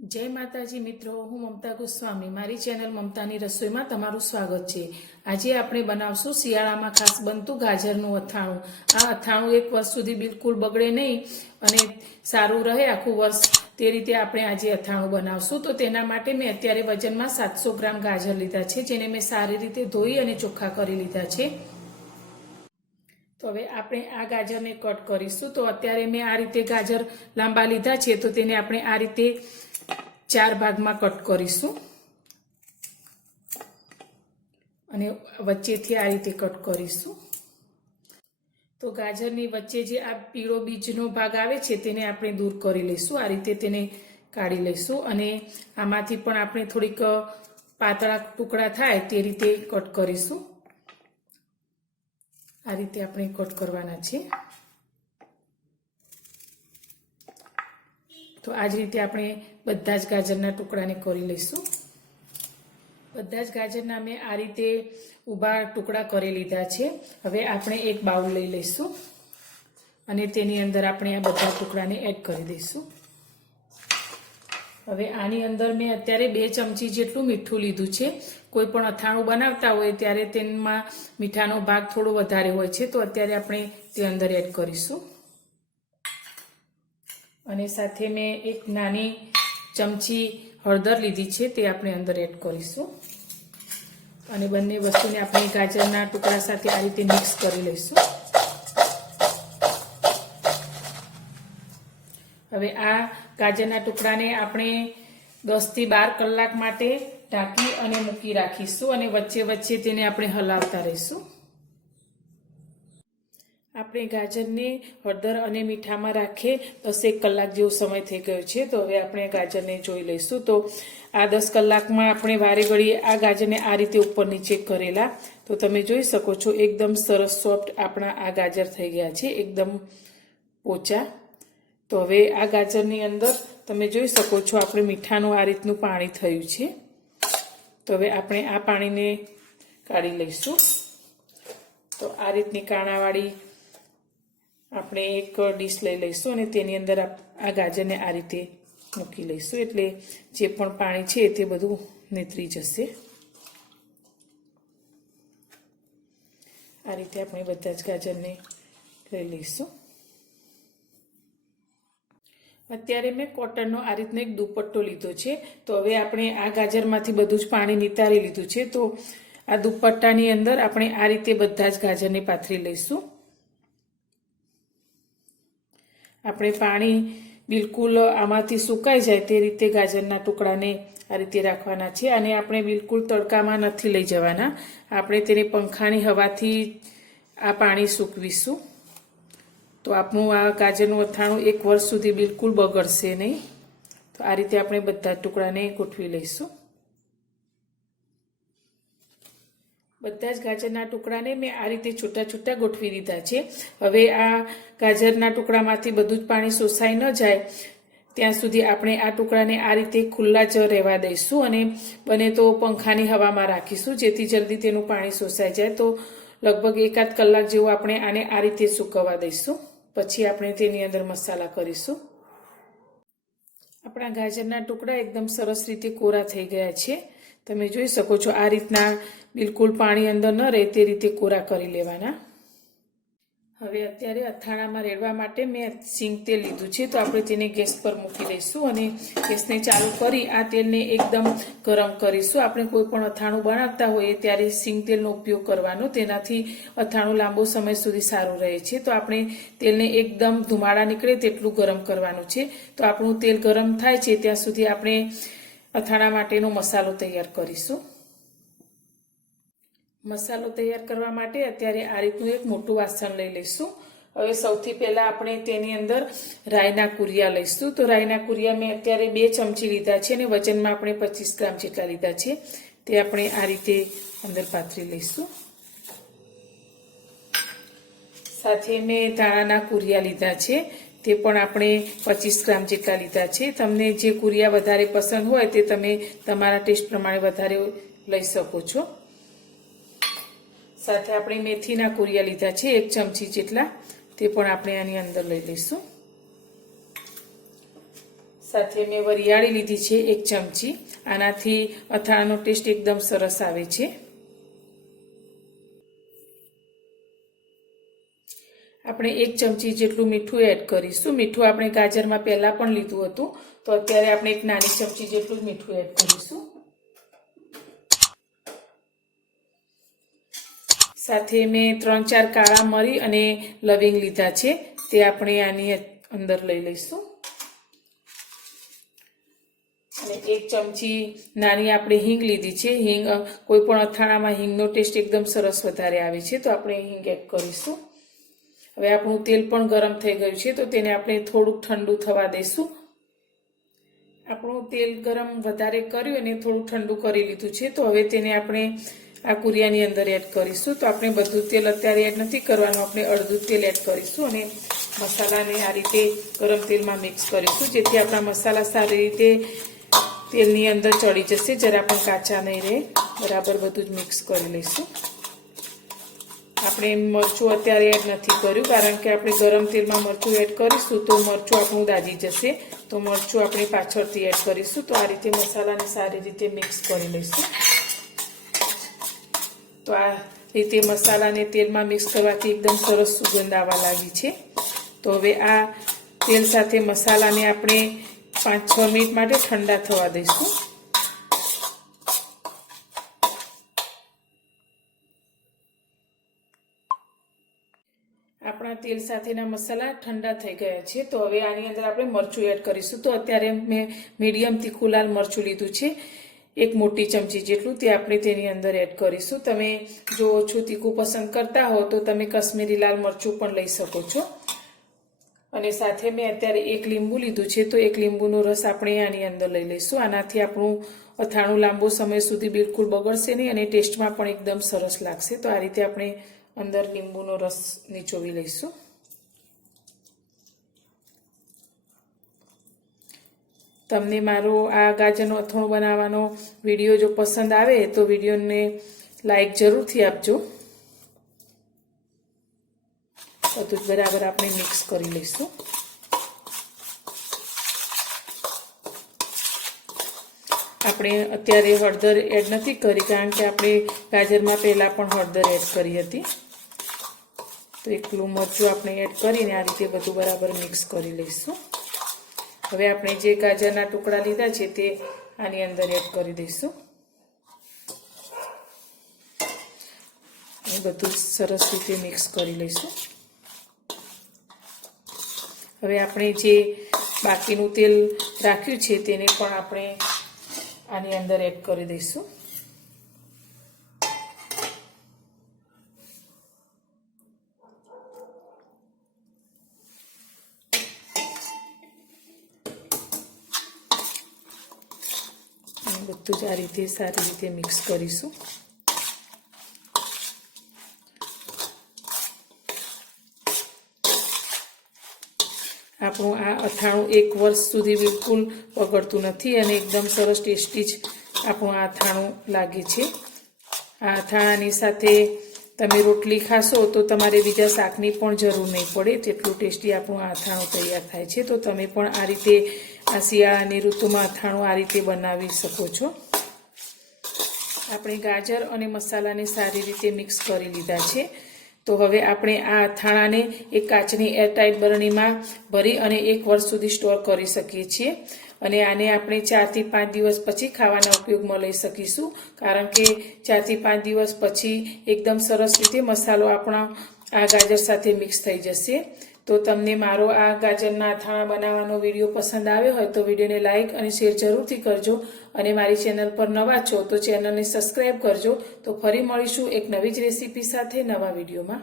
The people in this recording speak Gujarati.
जय माताजी मित्रों, हूँ ममता गोस्वामी। मारी चेनल ममतानी रसोई में तमारुं स्वागत छे। आज आपणे बनावशुं शियाळामां खास बनतुं गाजरनुं अथाणुं। आ अथाणुं एक वर्ष सुधी बिलकुल बगड़े नहीं अने सारूं रहे आखुं वर्ष, ते रीते आपणे आजे अथाणुं बनावशुं। तो तेना माटे मैं अत्यारे वजन में 700 ग्राम गाजर लीधा छे, जेने मैं सारी रीते धोई अने चोख्खा करी लीधा छे। तो हवे आपणे आ गाजर ने कट करीशुं। तो अत्यारे मैं आ रीते गाजर लांबा लीधा छे, तो तेने आपणे आ रीते 4 भाग में कट करीशुं अने वच्चेथी आ रीते कट करीशुं। तो गाजरनी वच्चे जे आ पीळो बीजनो भाग आवे छे तेने आपणे दूर करी लईशुं। आ रीते तेने काढी लईशुं अने आमांथी पण आपणे थोड़ीक पातळा टुकड़ा थाय ते रीते कट करीशुं। आ रीते आपणे कट करवाना छे। तो आज रीते आपणे बधा ज गाजरना टुकड़ाने करी लईशुं। बधा ज गाजरना मैं आ रीते ऊभा टुकड़ा करी लीधा छे। हवे आपणे एक बाउल लई लईशुं अने तेनी अंदर आपणे आ बधा टुकड़ाने एड करी दईशुं। हवे आनी अंदर मैं अत्यारे 2 चमची जेटલું मीठું લીધું છે। કોઈ પણ અથાણું બનાવતા હોય ત્યારે તેમાં મીઠાનો ભાગ થોડો વધારે હોય છે, તો અત્યારે આપણે તે અંદર એડ કરીશું। અને સાથે મેં એક નાની ચમચી હળદર લીધી છે, તે આપણે અંદર એડ કરીશું અને બંને વસ્તુને આપણે ગાજરના ટુકડા સાથે આ રીતે મિક્સ કરી લઈશું। હવે આ ગાજરના ટુકડાને આપણે 10 થી 12 કલાક માટે ઢાંકી અને મૂકી રાખીશું અને વચ્ચે વચ્ચે તેને આપણે હલાવતા રહીશું। આપણે ગાજરને હળદર અને મીઠામાં રાખે 10 કલાક જેવો સમય થઈ ગયો છે। તો હવે આપણે ગાજરને જોઈ લઈશું। તો આ 10 કલાકમાં આપણે વારે ઘડીએ આ ગાજરને આ રીતે ઉપર નીચે કરેલા, તો તમે જોઈ શકો છો એકદમ સરસ સોફ્ટ આપણા આ ગાજર થઈ ગયા છે, એકદમ પોચા। તો હવે આ ગાજરની અંદર તમે જોઈ શકો છો આપણે મીઠાનું આ રીતનું પાણી થયું છે। તો હવે આપણે આ પાણીને કાઢી લઈશું। તો આ રીતની કાણાવાળી આપણે એક ડીશ લઈ લઈશું અને તેની અંદર આ ગાજરને આ રીતે મૂકી લઈશું, એટલે જે પણ પાણી છે તે બધું નીતરી જશે। આ રીતે આપણે બધા જ ગાજરને લઈ લઈશું। અત્યારે મેં કોટનનો આ રીતનો એક દુપટ્ટો લીધો છે। તો હવે આપણે આ ગાજરમાંથી બધું જ પાણી નિતારી લીધું છે। તો આ દુપટ્ટાની અંદર આપણે આ રીતે બધા જ ગાજરને પાથરી લઈશું। આપણે પાણી બિલકુલ આમાંથી સુકાઈ જાય તે રીતે ગાજરના ટુકડાને આ રીતે રાખવાના છે અને આપણે બિલકુલ તડકામાં નથી લઈ જવાના। આપણે તેને પંખાની હવાથી આ પાણી સૂકવીશું, તો આપણું આ ગાજરનું અથાણું 1 વર્ષ સુધી બિલકુલ બગડશે નહીં। તો આ રીતે આપણે બધા ટુકડાને ગોઠવી લઈશું। બધા જ ગાજરના ટુકડાને મેં આ રીતે છૂટા છૂટા ગોઠવી દીધા છે। હવે આ ગાજરના ટુકડામાંથી બધું જ પાણી શોષાઈ ન જાય ત્યાં સુધી આપણે આ ટુકડાને આ રીતે ખુલ્લા જ રહેવા દઈશું અને બને તો પંખાની હવામાં રાખીશું, જેથી જલ્દી તેનું પાણી શોષાઈ જાય। તો લગભગ 1-8 કલાક જેવું આપણે આને આ રીતે સૂકવવા દઈશું, પછી આપણે તેની અંદર મસાલા કરીશું। આપણા ગાજરના ટુકડા એકદમ સરસ રીતે કોરા થઈ ગયા છે। તમે જોઈ શકો છો આ રીતના બિલકુલ પાણી અંદર ન રહે તે રીતે કોરા કરી લેવાના। હવે અત્યારે અથાણામાં રેડવા માટે મેં સિંગ તેલ લીધું છે, તો આપણે તેને ગેસ પર મૂકી દઈશું અને ગેસને ચાલુ કરી આ તેલને એકદમ ગરમ કરીશું। આપણે કોઈ પણ અથાણું બનાવતા હોઈએ ત્યારે સિંગ તેલનો ઉપયોગ કરવાનો, તેનાથી અથાણું લાંબો સમય સુધી સારું રહે છે। તો આપણે તેલને એકદમ ધુમાડા નીકળે તેટલું ગરમ કરવાનું છે। તો આપણું તેલ ગરમ થાય છે ત્યાં સુધી આપણે અથાણા માટેનો મસાલો તૈયાર કરીશું। મસાલો તૈયાર કરવા માટે અત્યારે આ રીતનું એક મોટું વાસણ લઈ લઈશું। હવે સૌથી પહેલા આપણે તેની અંદર રાઈના કુરિયા લઈશું। તો રાઈના કુરિયા મેં અત્યારે 2 ચમચી લીધા છે અને વજનમાં આપણે 25 ગ્રામ જેટલા લીધા છે, તે આપણે આ રીતે અંદર પાથરી લઈશું। સાથે મેં ધાણાના કુરિયા લીધા છે, તે પણ આપણે 25 ગ્રામ જેટલા લીધા છે। તમને જે કુરિયા વધારે પસંદ હોય તે તમે તમારા ટેસ્ટ પ્રમાણે વધારે લઈ શકો છો। સાથે આપણે મેથીના કુરિયા લીધા છે 1 ચમચી જેટલા, તે પણ આપણે આની અંદર લઈ લઈશું। સાથે મેં વરિયાળી લીધી છે 1 ચમચી. આનાથી અથાણાનો ટેસ્ટ એકદમ સરસ આવે છે. આપણે 1 ચમચી જેટલું મીઠું એડ કરીશું. મીઠું આપણે ગાજરમાં પહેલાં પણ લીધું હતું, તો અત્યારે આપણે 1 નાની ચમચી જેટલું મીઠું એડ કરીશું. સાથે મેં 3-4 કાળા મરી અને લવિંગ લીધા છે, તે આપણે આની અંદર લઈ લઈશું. અને 1 ચમચી નાની આપણે હિંગ લીધી છે. હિંગ કોઈ પણ અથાણામાં હિંગનો ટેસ્ટ એકદમ સરસ વધારે આવે છે, તો આપણે હિંગ એડ કરીશું. હવે આપણું તેલ પણ ગરમ થઈ ગયું છે, તો તેને આપણે થોડુંક ઠંડુ થવા દઈશું. આપણું તેલ ગરમ વધારે કર્યું અને થોડું ઠંડુ કરી લીધું છે, તો હવે તેને આપણે આ કુરિયાની અંદર એડ કરીશું. તો આપણે બધું તેલ અત્યારે એડ નથી કરવાનું, આપણે અડધું તેલ એડ કરીશું અને મસાલાને આ રીતે ગરમ તેલમાં મિક્સ કરીશું, જેથી આપણા મસાલા સારી રીતે તેલની અંદર ચડી જશે, જરા પણ કાચા નહીં રહે. બરાબર બધું જ મિક્સ કરી લઈશું. આપણે મરચું અત્યારે એડ નથી કર્યું, કારણ કે આપણે ગરમ તેલમાં મરચું એડ કરીશું તો મરચું આપણું દાજી જશે, તો મરચું આપણે પાછળથી એડ કરીશું. તો આ રીતે મસાલાને સારી રીતે મિક્સ કરી લઈશું. તો આ રીતે મસાલાને તેલમાં મિક્સ કરવાથી એકદમ સરસ સુગંધ આવવા લાગી છે. તો હવે આ તેલ સાથે મસાલાને આપણે 5-6 મિનિટ માટે ઠંડા થવા દઈશું. આપણા તેલ સાથેના મસાલા ઠંડા થઈ ગયા છે, તો હવે આની અંદર આપણે મરચું એડ કરીશું. તો અત્યારે મેં મીડિયમ તીખું લાલ મરચું લીધું છે, 1 મોટી ચમચી જેટલું, તે આપણે તેની અંદર એડ કરીશું. તમે જો ઓછું તીખું પસંદ કરતા હો તો તમે કશ્મીરી લાલ મરચું પણ લઈ શકો છો. અને સાથે મેં અત્યારે 1 લીંબુ લીધું છે, તો 1 લીંબુનો રસ આપણે આની અંદર લઈ લઈશું. આનાથી આપણું અથાણું લાંબો સમય સુધી બિલકુલ બગડશે નહીં અને ટેસ્ટમાં પણ એકદમ સરસ લાગશે. તો આ રીતે આપણે અંદર લીંબુનો રસ નીચોવી લઈશું. તમને મારો આ ગાજરનો અથાણું બનાવવાનો વિડીયો જો પસંદ આવે તો વિડીયોને લાઈક જરૂરથી આપજો. બધું બરાબર આપણે મિક્સ કરી લઈશું. આપણે અત્યારે હળદર એડ નથી કરી, કારણ કે આપણે ગાજરમાં પહેલાં પણ હળદર એડ કરી હતી. તો એકલું મરચું આપણે એડ કરીને આ રીતે બધું બરાબર મિક્સ કરી લઈશું. હવે આપણે જે ગાજરના ટુકડા લીધા છે તે આની અંદર એડ કરી દઈશું. બધું સરસ રીતે મિક્સ કરી લઈશું. હવે આપણે જે બાકીનું તેલ રાખ્યું છે તેને પણ આપણે આની અંદર એડ કરી દઈશું. બધું જ આ રીતે સારી રીતે મિક્સ કરીશું. આપણું આ અથાણું 1 વર્ષ સુધી બિલકુલ બગડતું નથી અને એકદમ સરસ ટેસ્ટી જ આપણું આ અથાણું લાગે છે. આ અથાણાની સાથે તમે રોટલી ખાશો તો તમારે બીજા શાકની પણ જરૂર નહીં પડે, તેટલું ટેસ્ટી આપણું આ અથાણું તૈયાર થાય છે. તો તમે પણ આ રીતે આ શિયાળાની ઋતુમાં અથાણું આ રીતે બનાવી શકો છો. આપણે ગાજર અને મસાલાને સારી રીતે મિક્સ કરી લીધા છે. તો હવે આપણે આ અથાણાને એક કાચની એરટાઇટ બરણીમાં ભરી અને 1 વર્ષ સુધી સ્ટોર કરી શકીએ છીએ. અને આને આપણે 4 થી 5 દિવસ પછી ખાવાના ઉપયોગમાં લઈ શકીશું, કારણ કે 4 થી 5 દિવસ પછી એકદમ સરસ રીતે મસાલો આપણા આ ગાજર સાથે મિક્સ થઈ જશે. તો તમને મારો આ ગાજરના અથાણા બનાવવાનો વિડીયો પસંદ આવ્યો હોય તો વિડીયોને લાઇક અને શેર જરૂરથી કરજો. અને મારી ચેનલ પર નવા છો તો ચેનલને સબસ્ક્રાઈબ કરજો. તો ફરી મળીશું એક નવી જ રેસીપી સાથે નવા વિડીયોમાં.